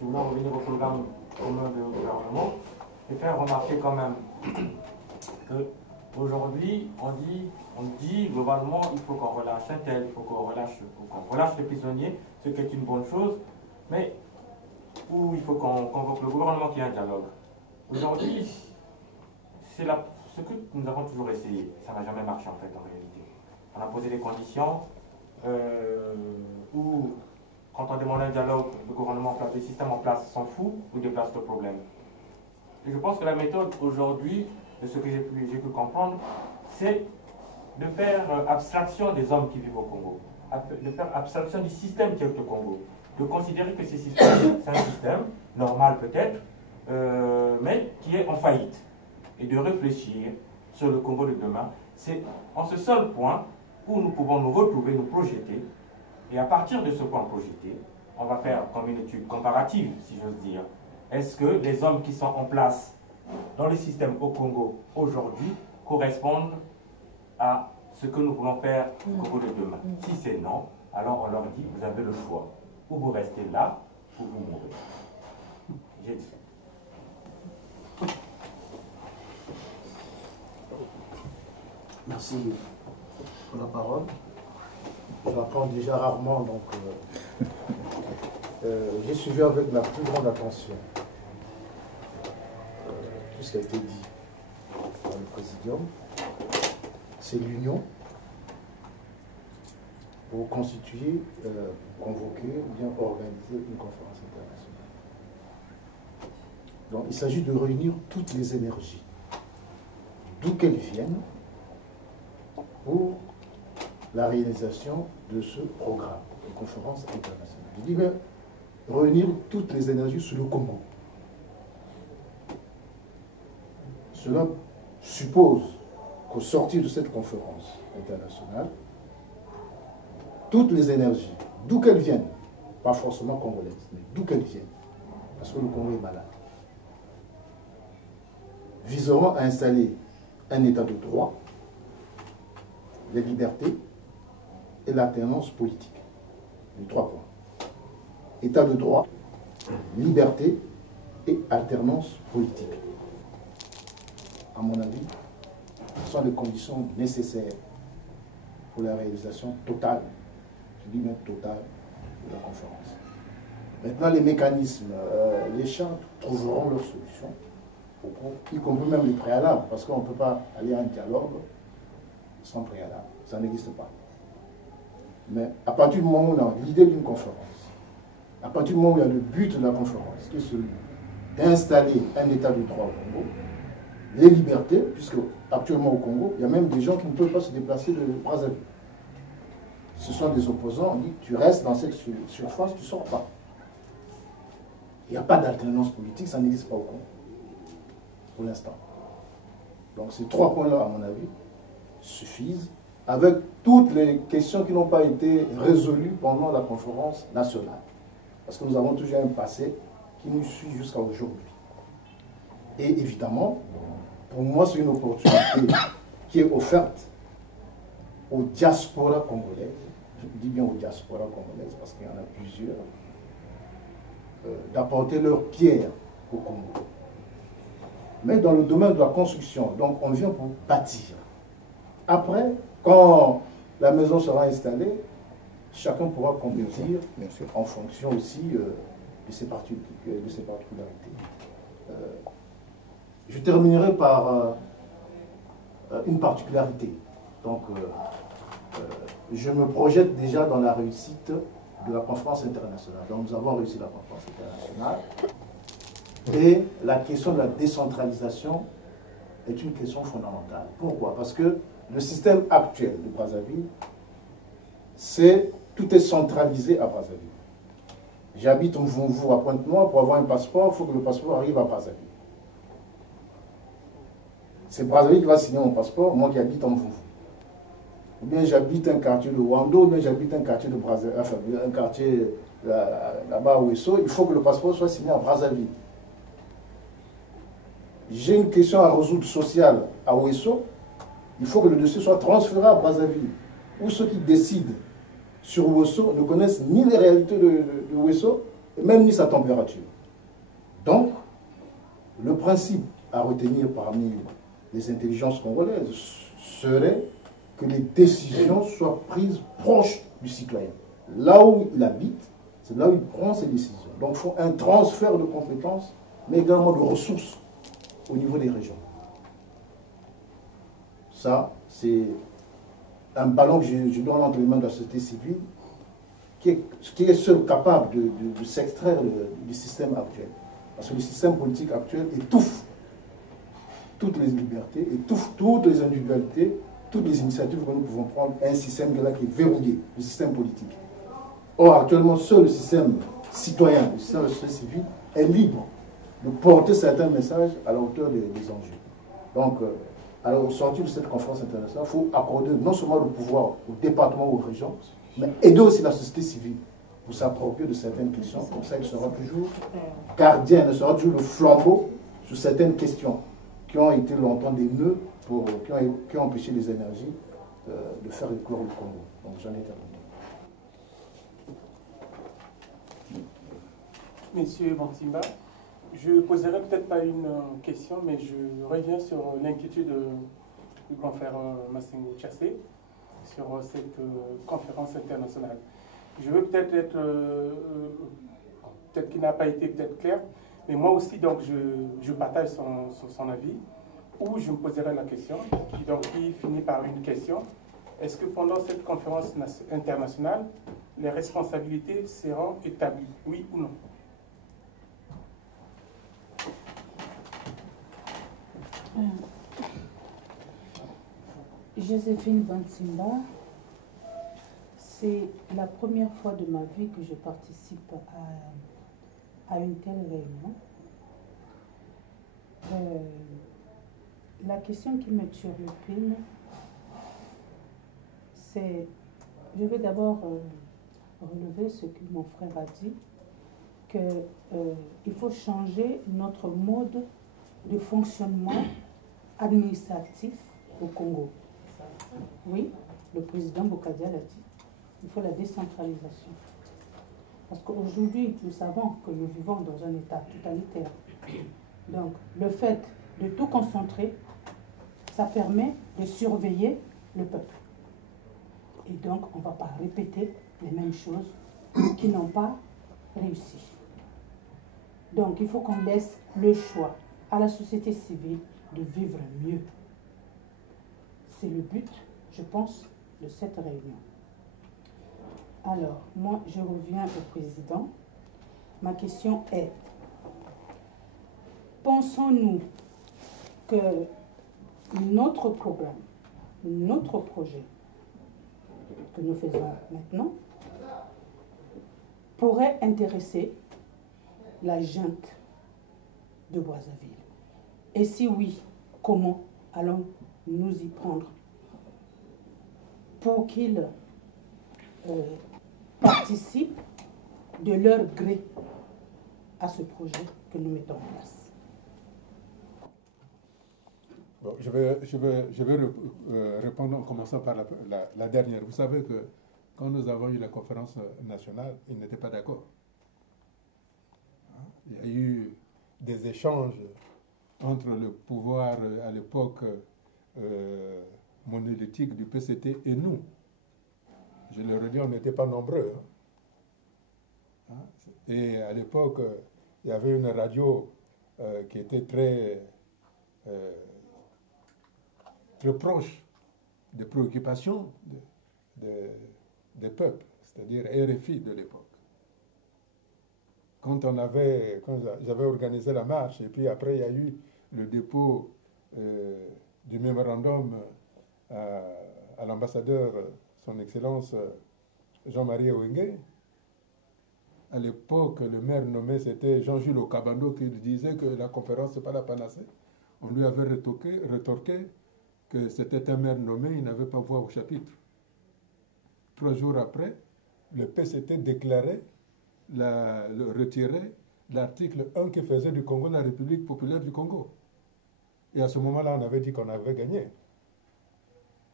je voulais revenir au programme commun de gouvernement et faire remarquer quand même qu'aujourd'hui, on dit globalement il faut qu'on relâche un tel, il faut qu'on relâche les prisonniers, ce qui est une bonne chose, mais où il faut qu'on convoque le gouvernement qui ait un dialogue. Aujourd'hui, c'est ce que nous avons toujours essayé. Ça n'a jamais marché en fait en réalité. On a posé des conditions où, quand on demande un dialogue, le gouvernement place des systèmes en place, s'en fout ou déplace le problème. Et je pense que la méthode aujourd'hui, de ce que j'ai pu comprendre, c'est de faire abstraction des hommes qui vivent au Congo, de faire abstraction du système qui est au Congo, de considérer que ce système, c'est un système normal peut-être, mais qui est en faillite, et de réfléchir sur le Congo de demain. C'est en ce seul point où nous pouvons nous retrouver, nous projeter, et à partir de ce point projeté, on va faire comme une étude comparative, si j'ose dire. Est-ce que les hommes qui sont en place dans le système au Congo aujourd'hui correspondent à ce que nous voulons faire au Congo de demain? Si c'est non, alors on leur dit, vous avez le choix. Ou vous restez là, ou vous mourrez. J'ai dit. Merci pour la parole. Je la prends déjà rarement, donc j'ai suivi avec la plus grande attention tout ce qui a été dit par le Présidium. C'est l'union pour constituer, convoquer ou bien organiser une conférence internationale. Donc il s'agit de réunir toutes les énergies, d'où qu'elles viennent, pour la réalisation de ce programme de conférence internationale. Je dis bien réunir toutes les énergies sur le Congo. Cela suppose qu'au sortir de cette conférence internationale, toutes les énergies, d'où qu'elles viennent, pas forcément congolaises, mais d'où qu'elles viennent, parce que le Congo est malade, viseront à installer un état de droit, les libertés et l'alternance politique. Les 3 points. État de droit, liberté et alternance politique. À mon avis, ce sont les conditions nécessaires pour la réalisation totale, je dis même totale, de la conférence. Maintenant, les mécanismes, les champs trouveront leur solution, y compris même les préalables, parce qu'on ne peut pas aller à un dialogue sans préalable. Ça n'existe pas. Mais à partir du moment où on a l'idée d'une conférence, à partir du moment où il y a le but de la conférence, qui est celui d'installer un état de droit au Congo, les libertés, puisque actuellement au Congo, il y a même des gens qui ne peuvent pas se déplacer de Brazzaville. Ce sont des opposants, on dit tu restes dans cette surface, tu ne sors pas. Il n'y a pas d'alternance politique, ça n'existe pas au Congo, pour l'instant. Donc ces 3 points-là, à mon avis, suffisent, avec toutes les questions qui n'ont pas été résolues pendant la conférence nationale. Parce que nous avons toujours un passé qui nous suit jusqu'à aujourd'hui. Et évidemment, pour moi, c'est une opportunité qui est offerte aux diasporas congolaises. Je dis bien aux diasporas congolaises parce qu'il y en a plusieurs, d'apporter leur pierre au Congo. Mais dans le domaine de la construction, donc on vient pour bâtir. Après, quand la maison sera installée, chacun pourra compétir en fonction aussi de ses particularités. Je terminerai par une particularité. Donc, je me projette déjà dans la réussite de la conférence internationale. Donc, nous avons réussi la conférence internationale. Et la question de la décentralisation est une question fondamentale. Pourquoi? Parce que le système actuel de Brazzaville, tout est centralisé à Brazzaville. J'habite au Mvumvu à Pointe-Noire, pour avoir un passeport, il faut que le passeport arrive à Brazzaville. C'est Brazzaville qui va signer mon passeport, moi qui habite en Mvumvu. Ou bien j'habite un quartier de Wando, ou bien j'habite un quartier de Brazzaville, enfin un quartier là-bas à Ouesso, il faut que le passeport soit signé à Brazzaville. J'ai une question à résoudre sociale à Ouesso, il faut que le dossier soit transféré à Brazzaville. Ou ceux qui décident sur Ouesso ne connaissent ni les réalités de Ouesso et même ni sa température. Donc, le principe à retenir parmi les intelligences congolaises serait que les décisions soient prises proches du citoyen. Là où il habite, c'est là où il prend ses décisions. Donc, il faut un transfert de compétences, mais également de ressources au niveau des régions. Ça, c'est un ballon que je donne entre les mains de la société civile qui est seul capable de s'extraire du système actuel. Parce que le système politique actuel étouffe toutes les libertés, étouffe toutes les individualités, toutes les initiatives que nous pouvons prendre, un système qui est verrouillé, le système politique. Or, actuellement, seul le système citoyen, le système de la société civile, est libre de porter certains messages à la hauteur des enjeux. Donc, alors, au sortir de cette conférence internationale, il faut accorder non seulement le pouvoir au département ou aux régions, mais aider aussi la société civile pour s'approprier de certaines questions. Comme ça, il sera toujours gardien, il sera toujours le flambeau sur certaines questions qui ont été longtemps des nœuds, qui ont empêché les énergies de faire éclore le Congo. Donc, j'en ai terminé. Monsieur Bantimba, je poserai peut-être pas une question, mais je reviens sur l'inquiétude du grand frère Massengo Tchassé sur cette conférence internationale. Je veux peut-être peut-être qu'il n'a pas été peut-être clair, mais moi aussi, donc, je partage son avis, ou je me poserai la question, qui finit par une question. Est-ce que pendant cette conférence internationale, les responsabilités seront établies, oui ou non? Joséphine Bantimba, c'est la première fois de ma vie que je participe à une telle réunion. La question qui me turlupine, c'est, je vais d'abord relever ce que mon frère a dit, qu'il faut changer notre mode de fonctionnement administratif au Congo. Oui, le président Bokadia l'a dit, il faut la décentralisation. Parce qu'aujourd'hui, nous savons que nous vivons dans un État totalitaire. Donc, le fait de tout concentrer, ça permet de surveiller le peuple. Et donc, on ne va pas répéter les mêmes choses qui n'ont pas réussi. Donc, il faut qu'on laisse le choix à la société civile de vivre mieux. C'est le but, je pense, de cette réunion. Alors, moi, je reviens au président. Ma question est, pensons-nous que notre programme, notre projet que nous faisons maintenant pourrait intéresser la junte de Brazzaville? Et si oui, comment allons-nous y prendre pour qu'ils participent de leur gré à ce projet que nous mettons en place? Bon, je vais répondre en commençant par la dernière. Vous savez que quand nous avons eu la conférence nationale, ils n'étaient pas d'accord. Il y a eu des échanges entre le pouvoir à l'époque monolithique du PCT et nous. Je le redis, on n'était pas nombreux. Et à l'époque, il y avait une radio qui était très proche des préoccupations des peuples, c'est-à-dire RFI de l'époque. Quand j'avais organisé la marche, et puis après il y a eu le dépôt du mémorandum à l'ambassadeur, son Excellence Jean-Marie Owenge. À l'époque, le maire nommé, c'était Jean-Jules Okabando, qui disait que la conférence, ce n'est pas la panacée. On lui avait rétorqué que c'était un maire nommé, il n'avait pas voix au chapitre. 3 jours après, le PCT déclarait retirer l'article 1 qui faisait du Congo la République populaire du Congo. Et à ce moment-là, on avait dit qu'on avait gagné.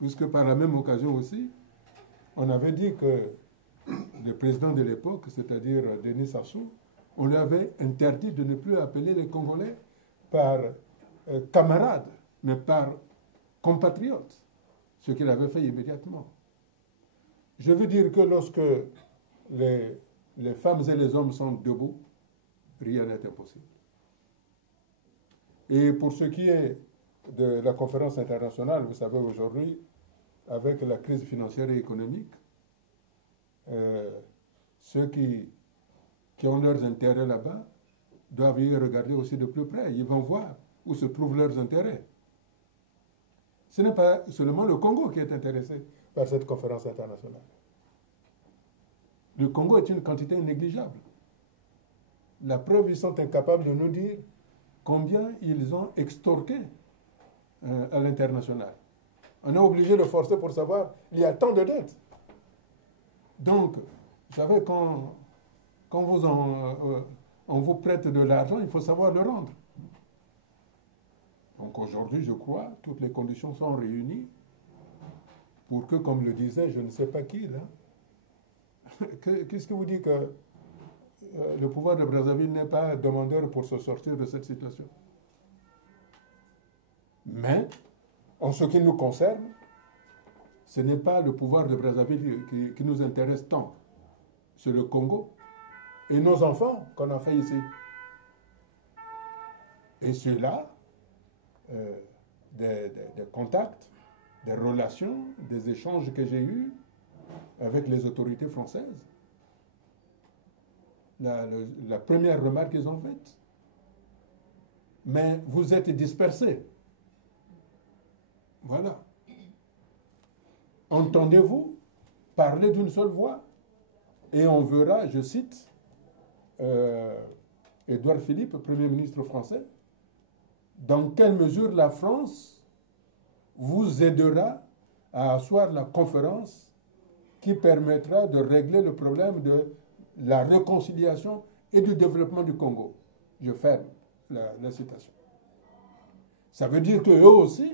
Puisque par la même occasion aussi, on avait dit que le président de l'époque, c'est-à-dire Denis Sassou, on lui avait interdit de ne plus appeler les Congolais par camarades, mais par compatriotes, ce qu'il avait fait immédiatement. Je veux dire que lorsque les femmes et les hommes sont debout, rien n'est impossible. Et pour ce qui est de la conférence internationale, vous savez, aujourd'hui, avec la crise financière et économique, ceux qui ont leurs intérêts là-bas doivent y regarder aussi de plus près. Ils vont voir où se trouvent leurs intérêts. Ce n'est pas seulement le Congo qui est intéressé par cette conférence internationale. Le Congo est une quantité négligeable. La preuve, ils sont incapables de nous dire combien ils ont extorqué à l'international. On est obligé de le forcer pour savoir, il y a tant de dettes. Donc, vous savez, quand on vous prête de l'argent, il faut savoir le rendre. Donc aujourd'hui, je crois, toutes les conditions sont réunies pour que, comme le disait, je ne sais pas qui, là, qu'est-ce que vous dit que le pouvoir de Brazzaville n'est pas demandeur pour se sortir de cette situation? Mais, en ce qui nous concerne, ce n'est pas le pouvoir de Brazzaville qui nous intéresse tant. C'est le Congo et nos enfants qu'on a fait ici. Et ceux-là, des contacts, des relations, des échanges que j'ai eus avec les autorités françaises, la première remarque qu'ils ont faite, mais vous êtes dispersés. Voilà. Entendez-vous parler d'une seule voix? Et on verra, je cite, Édouard Philippe, Premier ministre français, dans quelle mesure la France vous aidera à asseoir la conférence qui permettra de régler le problème de la réconciliation et du développement du Congo. Je ferme la citation. Ça veut dire qu'eux aussi,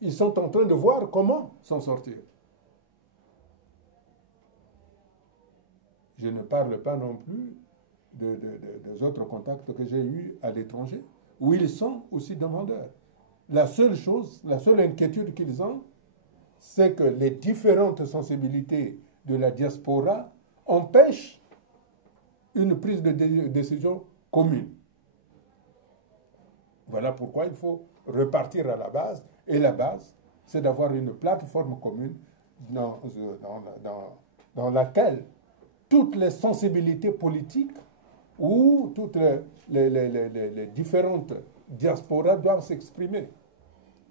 ils sont en train de voir comment s'en sortir. Je ne parle pas non plus des autres contacts que j'ai eus à l'étranger, où ils sont aussi demandeurs. La seule chose, la seule inquiétude qu'ils ont, c'est que les différentes sensibilités de la diaspora empêchent une prise de décision commune. Voilà pourquoi il faut repartir à la base. Et la base, c'est d'avoir une plateforme commune dans laquelle toutes les sensibilités politiques ou toutes les différentes diasporas doivent s'exprimer.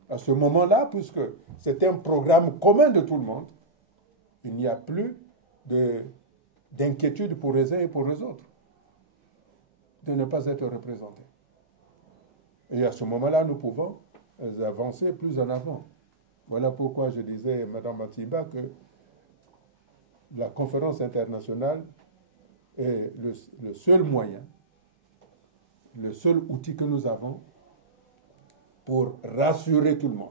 À ce moment-là, puisque c'est un programme commun de tout le monde, il n'y a plus d'inquiétude pour les uns et pour les autres de ne pas être représentés. Et à ce moment-là, nous pouvons avancer plus en avant. Voilà pourquoi je disais, Mme Matiba, que la conférence internationale est le seul moyen, le seul outil que nous avons pour rassurer tout le monde.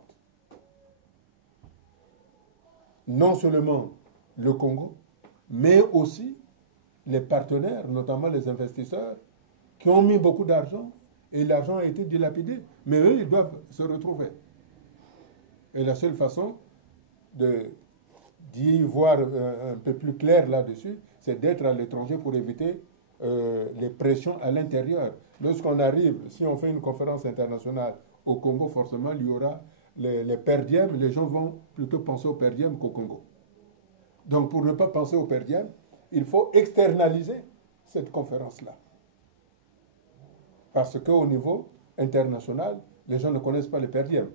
Non seulement le Congo, mais aussi les partenaires, notamment les investisseurs, qui ont mis beaucoup d'argent et l'argent a été dilapidé. Mais eux, ils doivent se retrouver. Et la seule façon d'y voir un peu plus clair là-dessus, c'est d'être à l'étranger pour éviter les pressions à l'intérieur. Lorsqu'on arrive, si on fait une conférence internationale au Congo, forcément, il y aura les per diem. Les gens vont plutôt penser au per diem qu'au Congo. Donc, pour ne pas penser au per diem, il faut externaliser cette conférence-là. Parce qu'au niveau international, les gens ne connaissent pas les per diem.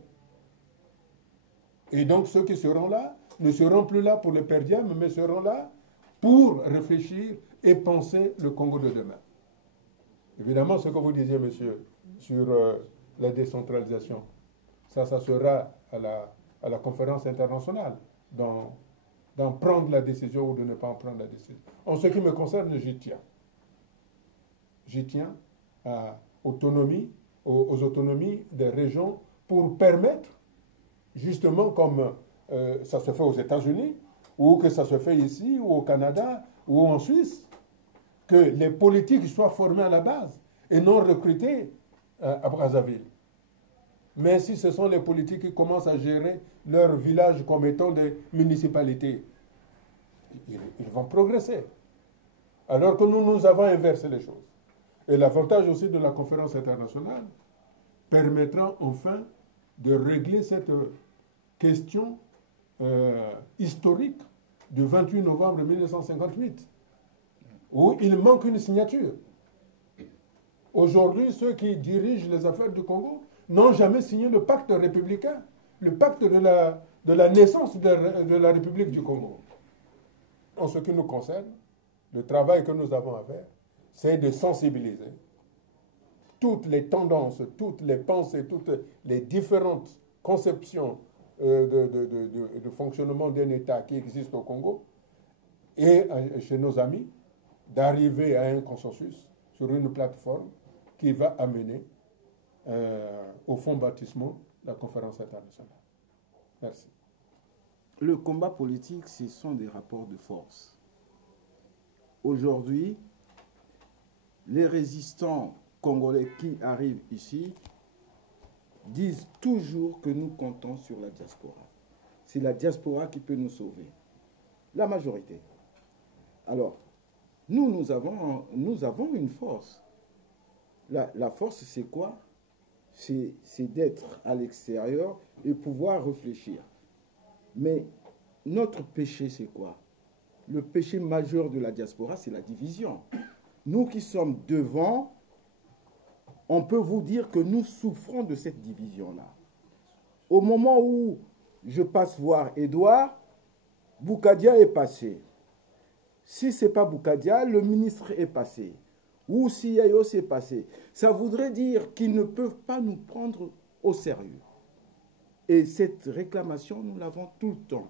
Et donc, ceux qui seront là ne seront plus là pour le per diem, mais seront là pour réfléchir et penser le Congo de demain. Évidemment, ce que vous disiez, monsieur, sur la décentralisation, ça sera à la conférence internationale d'en prendre la décision ou de ne pas en prendre la décision. En ce qui me concerne, j'y tiens. J'y tiens aux autonomies des régions pour permettre, justement comme ça se fait aux États-Unis, ou que ça se fait ici, ou au Canada, ou en Suisse, que les politiques soient formés à la base et non recrutés à Brazzaville. Mais si ce sont les politiques qui commencent à gérer leur village comme étant des municipalités, ils vont progresser. Alors que nous avons inversé les choses. Et l'avantage aussi de la conférence internationale permettra enfin de régler cette question historique du 28 novembre 1958, où il manque une signature. Aujourd'hui, ceux qui dirigent les affaires du Congo n'ont jamais signé le pacte républicain, le pacte de la naissance de la République du Congo. En ce qui nous concerne, le travail que nous avons à faire, c'est de sensibiliser toutes les tendances, toutes les pensées, toutes les différentes conceptions de fonctionnement d'un État qui existe au Congo et chez nos amis, d'arriver à un consensus sur une plateforme qui va amener au fond baptismaux la conférence internationale. Merci. Le combat politique, ce sont des rapports de force. Aujourd'hui, les résistants congolais qui arrivent ici disent toujours que nous comptons sur la diaspora. C'est la diaspora qui peut nous sauver. La majorité. Alors, nous avons une force. La force, c'est quoi? C'est d'être à l'extérieur et pouvoir réfléchir. Mais notre péché, c'est quoi? Le péché majeur de la diaspora, c'est la division. Nous qui sommes devant, on peut vous dire que nous souffrons de cette division-là. Au moment où je passe voir Edouard, Boukadia est passé. Si ce n'est pas Boukadia, le ministre est passé. Ou si Yayos est passé. Ça voudrait dire qu'ils ne peuvent pas nous prendre au sérieux. Et cette réclamation, nous l'avons tout le temps.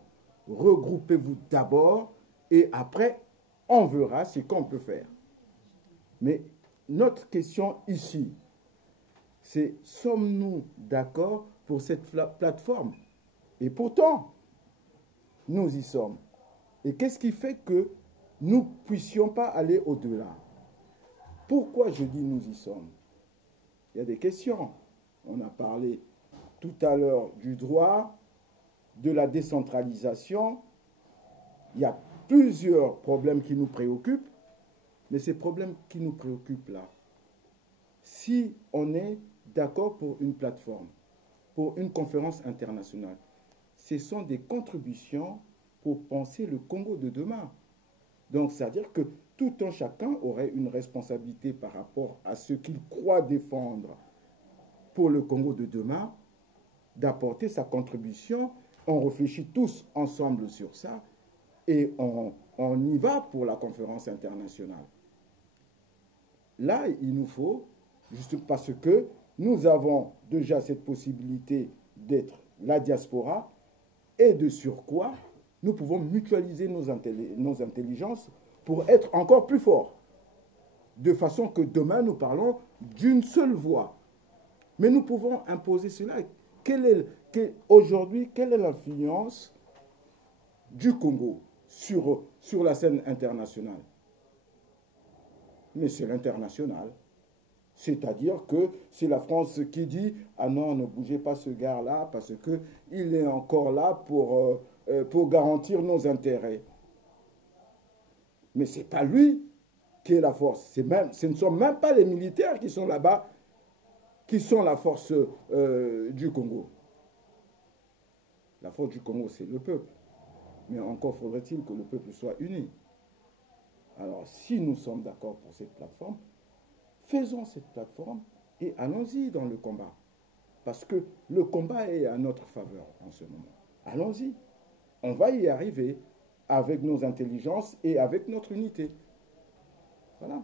Regroupez-vous d'abord et après, on verra ce qu'on peut faire. Mais notre question ici, c'est sommes-nous d'accord pour cette plateforme? Et pourtant, nous y sommes. Et qu'est-ce qui fait que nous ne puissions pas aller au-delà? Pourquoi je dis nous y sommes? Il y a des questions. On a parlé tout à l'heure du droit, de la décentralisation. Il y a plusieurs problèmes qui nous préoccupent, mais ces problèmes qui nous préoccupent là, si on est d'accord pour une plateforme, pour une conférence internationale, ce sont des contributions pour penser le Congo de demain. Donc, c'est-à-dire que tout un chacun aurait une responsabilité par rapport à ce qu'il croit défendre pour le Congo de demain, d'apporter sa contribution. On réfléchit tous ensemble sur ça et on y va pour la conférence internationale. Là, il nous faut, juste parce que nous avons déjà cette possibilité d'être la diaspora et de surcroît, nous pouvons mutualiser nos intelligences pour être encore plus forts. De façon que demain, nous parlons d'une seule voix. Mais nous pouvons imposer cela. Aujourd'hui, quelle est l'influence du Congo sur la scène internationale? Mais c'est l'international. C'est-à-dire que c'est la France qui dit « Ah non, ne bougez pas ce gars-là parce qu'il est encore là pour garantir nos intérêts. » Mais ce n'est pas lui qui est la force. Ce ne sont même pas les militaires qui sont là-bas, qui sont la force du Congo. La force du Congo, c'est le peuple. Mais encore faudrait-il que le peuple soit uni. Alors, si nous sommes d'accord pour cette plateforme, faisons cette plateforme et allons-y dans le combat. Parce que le combat est à notre faveur en ce moment. Allons-y. On va y arriver avec nos intelligences et avec notre unité. Voilà.